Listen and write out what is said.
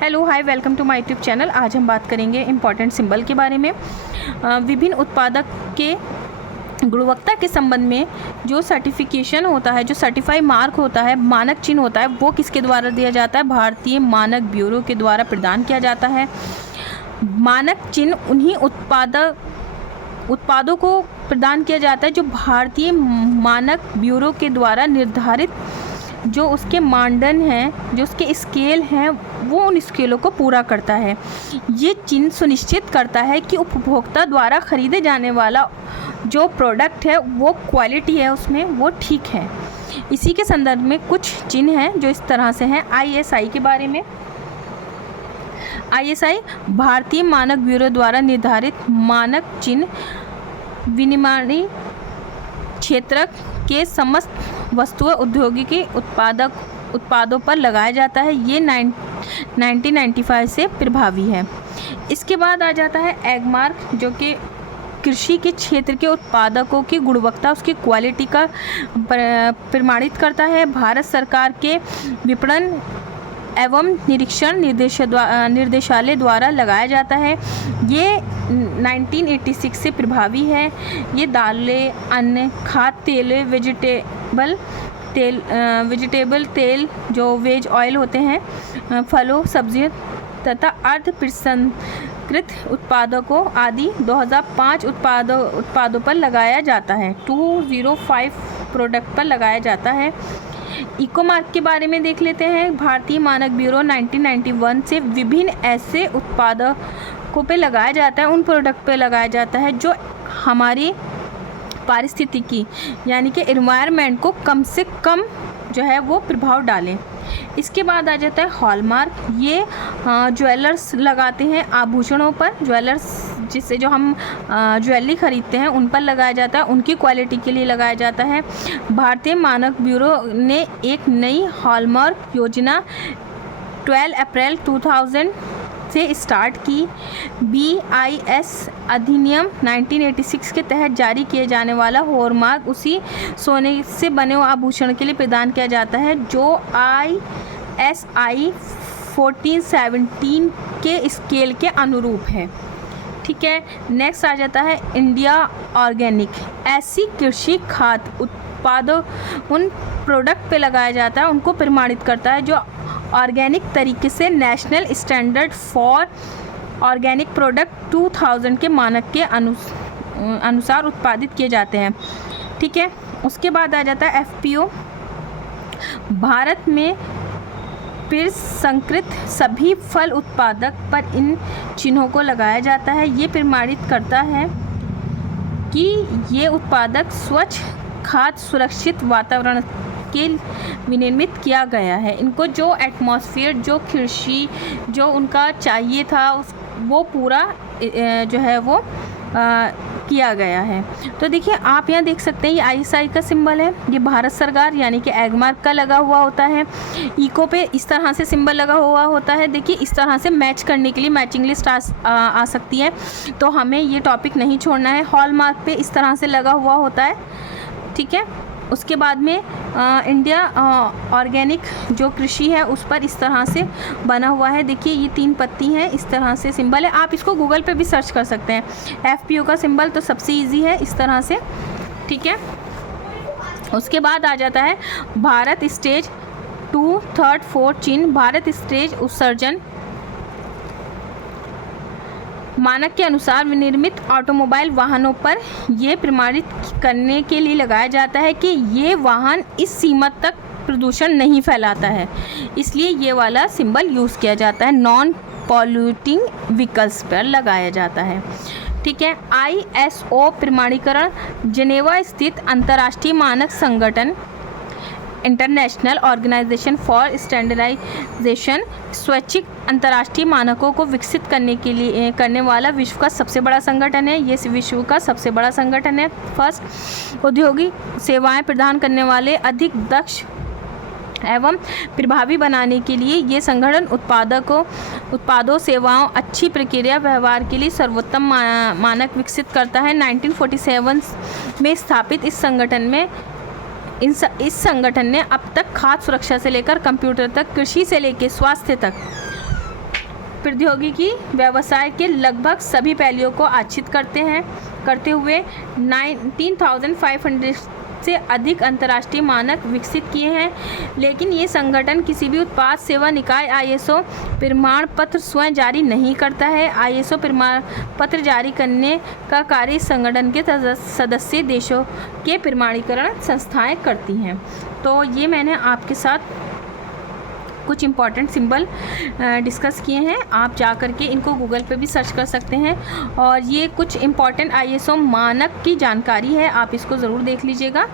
Hello hi welcome to my YouTube channel. आज हम बात करेंगे इम्पॉर्टेंट सिंबल के बारे में। विभिन्न उत्पादक के गुणवत्ता के संबंध में जो सर्टिफिकेशन होता है, जो सर्टिफाई मार्क होता है, मानक चिन्ह होता है, वो किसके द्वारा दिया जाता है? भारतीय मानक ब्यूरो के द्वारा प्रदान किया जाता है। मानक चिन्ह उन्हीं उत्पादों को प्रदान किया जाता है जो भारतीय मानक ब्यूरो के द्वारा निर्धारित जो उसके मानदंड हैं, जो उसके स्केल हैं, वो उन स्केलों को पूरा करता है। ये चिन्ह सुनिश्चित करता है कि उपभोक्ता द्वारा खरीदे जाने वाला जो प्रोडक्ट है, वो क्वालिटी है उसमें, वो ठीक है। इसी के संदर्भ में कुछ चिन्ह हैं जो इस तरह से हैं। ISI के बारे में, ISI भारतीय मानक ब्यूरो द्वारा निर्धारित मानक चिन्ह विनिर्माणी क्षेत्र के समस्त वस्तुएं औद्योगिकी उत्पादों पर लगाया जाता है। ये 1995 से प्रभावी है। इसके बाद आ जाता है एगमार्क, जो कि कृषि के क्षेत्र के उत्पादकों की गुणवत्ता, उसकी क्वालिटी का प्रमाणित करता है। भारत सरकार के विपणन एवं निरीक्षण निर्देशालय द्वारा लगाया जाता है। ये 1986 से प्रभावी है। ये दालें, अन्न, खाद्य तेल, वेजिटेबल तेल जो वेज ऑयल होते हैं, फलों, सब्जियों तथा अर्ध प्रसंस्कृत उत्पादकों आदि 2005 उत्पादों पर लगाया जाता है। 205 प्रोडक्ट पर लगाया जाता है। इको मार्क के बारे में देख लेते हैं। भारतीय मानक ब्यूरो 1991 से विभिन्न ऐसे उत्पादकों पे लगाया जाता है, उन प्रोडक्ट पे लगाया जाता है जो हमारी पारिस्थितिकी यानी कि एनवायरनमेंट को कम से कम जो है वो प्रभाव डालें। इसके बाद आ जाता है हॉलमार्क। ये ज्वेलर्स लगाते हैं आभूषणों पर, ज्वेलर्स जिससे जो हम ज्वेलरी खरीदते हैं उन पर लगाया जाता है, उनकी क्वालिटी के लिए लगाया जाता है। भारतीय मानक ब्यूरो ने एक नई हॉलमार्क योजना 12 अप्रैल 2000 से स्टार्ट की। BIS अधिनियम 1986 के तहत जारी किए जाने वाला हॉलमार्क उसी सोने से बने हुए आभूषण के लिए प्रदान किया जाता है जो ISI 1417 के स्केल के अनुरूप है। ठीक है। नेक्स्ट आ जाता है इंडिया ऑर्गेनिक। ऐसी कृषि खाद्य उत्पादों उन प्रोडक्ट पे लगाया जाता है, उनको प्रमाणित करता है जो ऑर्गेनिक तरीके से national standard for organic product 2000 के मानक के अनुसार उत्पादित किए जाते हैं। ठीक है। उसके बाद आ जाता है FPO। भारत में प्रसंस्कृत सभी फल उत्पादक पर इन चिन्हों को लगाया जाता है। ये प्रमाणित करता है कि ये उत्पादक स्वच्छ, खाद्य, सुरक्षित वातावरण के विनिर्मित किया गया है। इनको जो एटमॉस्फेयर, जो कृषि जो उनका चाहिए था वो पूरा जो है वो किया गया है। तो देखिए आप यहाँ देख सकते हैं ये ISI का सिंबल है, ये भारत सरकार यानी कि एगमार्क का लगा हुआ होता है। इको पे इस तरह से सिंबल लगा हुआ होता है। देखिए इस तरह से मैच करने के लिए मैचिंग लिस्ट आ सकती है, तो हमें ये टॉपिक नहीं छोड़ना है। हॉलमार्क पे इस तरह से लगा हुआ होता है। ठीक है। उसके बाद में इंडिया ऑर्गेनिक जो कृषि है उस पर इस तरह से बना हुआ है। देखिए ये 3 पत्ती हैं, इस तरह से सिंबल है। आप इसको गूगल पे भी सर्च कर सकते हैं। FPO का सिंबल तो सबसे इजी है इस तरह से। ठीक है। उसके बाद आ जाता है भारत स्टेज 2, 3, 4 चिन्ह। भारत स्टेज उत्सर्जन मानक के अनुसार विनिर्मित ऑटोमोबाइल वाहनों पर यह प्रमाणित करने के लिए लगाया जाता है कि ये वाहन इस सीमा तक प्रदूषण नहीं फैलाता है, इसलिए ये वाला सिंबल यूज़ किया जाता है। नॉन पॉल्यूटिंग व्हीकल्स पर लगाया जाता है। ठीक है। ISO प्रमाणीकरण जेनेवा स्थित अंतर्राष्ट्रीय मानक संगठन इंटरनेशनल ऑर्गेनाइजेशन फॉर स्टैंडर्डाइजेशन स्वैच्छिक अंतर्राष्ट्रीय मानकों को विकसित करने वाला विश्व का सबसे बड़ा संगठन है। ये विश्व का सबसे बड़ा संगठन है। फर्स्ट, औद्योगिक सेवाएं प्रदान करने वाले अधिक दक्ष एवं प्रभावी बनाने के लिए ये संगठन उत्पादों, सेवाओं, अच्छी प्रक्रिया व्यवहार के लिए सर्वोत्तम मानक विकसित करता है। 1947 में स्थापित इस संगठन ने अब तक खाद्य सुरक्षा से लेकर कंप्यूटर तक, कृषि से लेकर स्वास्थ्य तक प्रौद्योगिकी व्यवसाय के लगभग सभी पहलुओं को आच्छादित करते हुए 19,500 से अधिक अंतर्राष्ट्रीय मानक विकसित किए हैं। लेकिन ये संगठन किसी भी उत्पाद सेवा निकाय ISO प्रमाण पत्र स्वयं जारी नहीं करता है। ISO प्रमाण पत्र जारी करने का कार्य इस संगठन के सदस्य देशों के प्रमाणीकरण संस्थाएं करती हैं। तो ये मैंने आपके साथ कुछ इम्पॉर्टेंट सिंबल डिस्कस किए हैं। आप जा कर के इनको गूगल पे भी सर्च कर सकते हैं और ये कुछ इम्पॉर्टेंट ISO मानक की जानकारी है, आप इसको ज़रूर देख लीजिएगा।